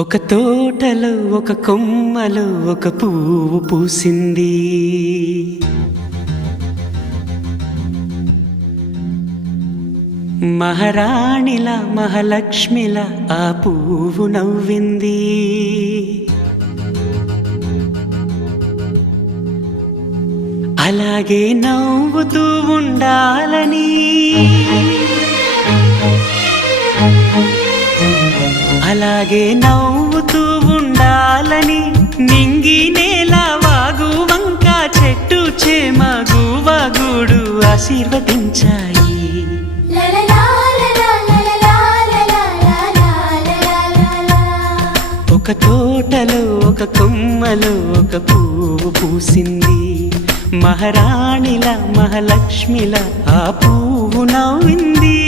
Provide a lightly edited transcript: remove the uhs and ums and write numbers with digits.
ఒక తోటలో ఒక కొమ్మలో ఒక పువ్వు పూసింది. మహారాణిలా మహాలక్ష్మిలా ఆ పువ్వు నవ్వింది. అలాగే నవ్వుతూ ఉండాలని, అలాగే నవ్వుతూ ఉండాలని నింగి నేల వాగు వంక చెట్టు చేమ గువగూడు ఆశీర్వదించాయి. ఒక తోటలో ఒక కొమ్మలో ఒక పువ్వు పూసింది. మహారాణిలా మహాలక్ష్మిలా ఆ పువ్వు నవ్వింది.